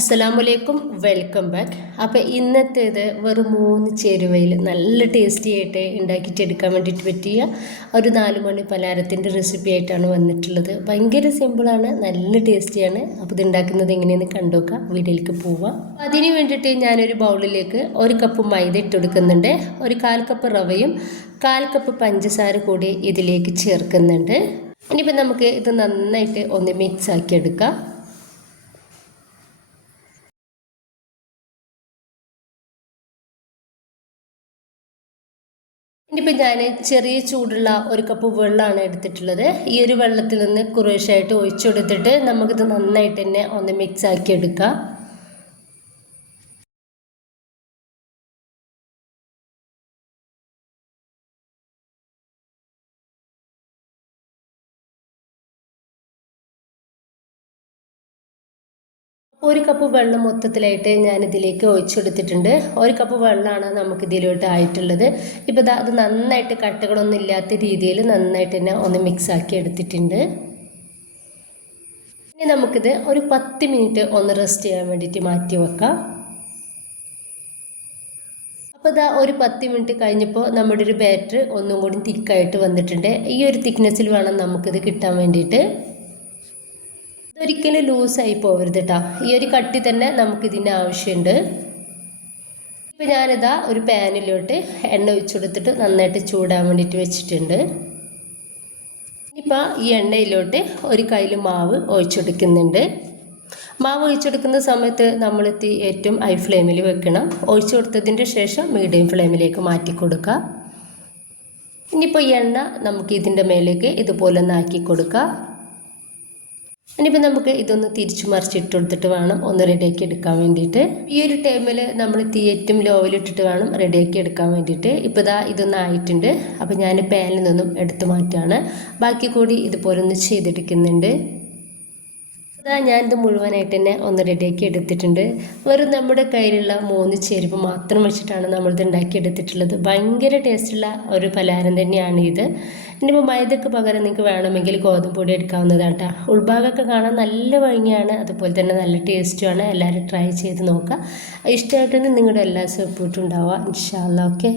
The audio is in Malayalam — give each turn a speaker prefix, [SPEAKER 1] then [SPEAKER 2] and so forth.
[SPEAKER 1] അസ്സലാമലൈക്കും. Welcome back. അപ്പോൾ ഇന്നത്തേത് വെറും മൂന്ന് ചേരുവയിൽ നല്ല ടേസ്റ്റി ആയിട്ട് ഉണ്ടാക്കിയിട്ട് എടുക്കാൻ വേണ്ടിയിട്ട് പറ്റിയ ഒരു നാല് മണി പലഹാരത്തിന്റെ റെസിപ്പി ആയിട്ടാണ് വന്നിട്ടുള്ളത്. ഭയങ്കര സിമ്പിളാണ് നല്ല ടേസ്റ്റിയാണ് അപ്പോൾ ഇത് ഉണ്ടാക്കുന്നത് എങ്ങനെയെന്ന് കണ്ടുനോക്കാം വീഡിയോയിലേക്ക് പോവാം. അതിന് വേണ്ടിയിട്ട് ഞാനൊരു ബൗളിലേക്ക് ഒരു കപ്പ് മൈദ ഇട്ട് കൊടുക്കുന്നുണ്ട്. ഒരു കാൽ കപ്പ് റവയും കാൽ കപ്പ് പഞ്ചസാര കൂടി ഇതിലേക്ക് ചേർക്കുന്നുണ്ട്. ഇനിയിപ്പോൾ നമുക്ക് ഇത് നന്നായിട്ട് ഒന്ന് മിക്സ് ആക്കി എടുക്കാം. ഇനിയിപ്പോൾ ഞാൻ ചെറിയ ചൂടുള്ള ഒരു കപ്പ് വെള്ളമാണ് എടുത്തിട്ടുള്ളത്. ഈ ഒരു വെള്ളത്തിൽ നിന്ന് കുറേശ്ശായിട്ട് ഒഴിച്ചെടുത്തിട്ട് നമുക്കിത് നന്നായിട്ട് തന്നെ ഒന്ന് മിക്സ് ആക്കി എടുക്കാം. ഒരു കപ്പ് വെള്ളം മൊത്തത്തിലായിട്ട് ഞാൻ ഇതിലേക്ക് ഒഴിച്ചെടുത്തിട്ടുണ്ട്. ഒരു കപ്പ് വെള്ളമാണ് നമുക്ക് ഇതിലോട്ട് ആയിട്ടുള്ളത് ഇപ്പോൾ അത് നന്നായിട്ട് കട്ടകളൊന്നും ഇല്ലാത്ത രീതിയിൽ നന്നായിട്ട് തന്നെ ഒന്ന് മിക്സ് ആക്കി എടുത്തിട്ടുണ്ട്. ഇനി നമുക്കിത് ഒരു പത്ത് മിനിറ്റ് ഒന്ന് റെസ്റ്റ് ചെയ്യാൻ വേണ്ടിയിട്ട് മാറ്റി വെക്കാം. അപ്പോൾ ഇതാ ഒരു പത്ത് മിനിറ്റ് കഴിഞ്ഞപ്പോൾ നമ്മുടെ ഒരു ബാറ്റർ ഒന്നും കൂടി തിക്കായിട്ട് വന്നിട്ടുണ്ട്. ഈ ഒരു തിക്നെസ്സിൽ വേണം നമുക്കിത് കിട്ടാൻ വേണ്ടിയിട്ട്. ഒരിക്കലും ലൂസായി പോകരുത് കേട്ടോ ഈ ഒരു കട്ടി തന്നെ നമുക്കിതിന് ആവശ്യമുണ്ട് ഇപ്പം ഞാനിതാ ഒരു പാനിലോട്ട് എണ്ണ ഒഴിച്ചു കൊടുത്തിട്ട് നന്നായിട്ട് ചൂടാൻ വേണ്ടിയിട്ട് വെച്ചിട്ടുണ്ട്. ഇനിയിപ്പോൾ ഈ എണ്ണയിലോട്ട് ഒരു കയ്യിൽ മാവ് ഒഴിച്ചെടുക്കുന്നുണ്ട്. മാവ് ഒഴിച്ചെടുക്കുന്ന സമയത്ത് നമ്മൾ തീ ഏറ്റവും ഹൈ ഫ്ലെയിമിൽ വെക്കണം. ഒഴിച്ചു കൊടുത്തതിന്റെ ശേഷം മീഡിയം ഫ്ലെയിമിലേക്ക് മാറ്റി കൊടുക്കുക ഇനിയിപ്പോൾ എണ്ണ നമുക്ക് ഇതിന്റെ മേലേക്ക് ഇതുപോലെ ഒന്ന് ആക്കി കൊടുക്കുക ഇനിയിപ്പോൾ നമുക്ക് ഇതൊന്ന് തിരിച്ചു മറിച്ചിട്ട് കൊടുത്തിട്ട് വേണം ഒന്ന് റെഡിയാക്കി എടുക്കാൻ വേണ്ടിയിട്ട്. ഈ ഒരു ടൈമിൽ നമ്മൾ തീ ഏറ്റവും ലോയിലിട്ടിട്ട് വേണം റെഡിയാക്കി എടുക്കാൻ വേണ്ടിയിട്ട്. ഇപ്പോൾ ഇതാ ഇതൊന്നും ആയിട്ടുണ്ട്. അപ്പോൾ ഞാൻ പാനിൽ നിന്നും എടുത്തു മാറ്റുകയാണ്. ബാക്കി കൂടി ഇതുപോലെ ഒന്ന് ചെയ്തെടുക്കുന്നുണ്ട്. ഞാനിത് മുഴുവനായിട്ട് തന്നെ ഒന്ന് റെഡിയാക്കി എടുത്തിട്ടുണ്ട്. വെറും നമ്മുടെ കയ്യിലുള്ള മൂന്ന് ചേരുവ മാത്രം വെച്ചിട്ടാണ് നമ്മളിത് ഉണ്ടാക്കി എടുത്തിട്ടുള്ളത് ഭയങ്കര ടേസ്റ്റുള്ള ഒരു പലഹാരം തന്നെയാണ് ഇത്. ഇനിയിപ്പോൾ മൈദക്ക് പകരം നിങ്ങൾക്ക് വേണമെങ്കിൽ ഗോതമ്പ് പൊടി എടുക്കാവുന്നതാണ് കേട്ടോ ഉൾഭാഗമൊക്കെ കാണാൻ നല്ല ഭംഗിയാണ്. അതുപോലെ തന്നെ നല്ല ടേസ്റ്റുമാണ് എല്ലാവരും ട്രൈ ചെയ്ത് നോക്കുക. ഇഷ്ടമായിട്ടുണ്ട് നിങ്ങളുടെ എല്ലാ സപ്പോർട്ടും ഉണ്ടാവുക. ഇൻഷാല്ല ഓക്കെ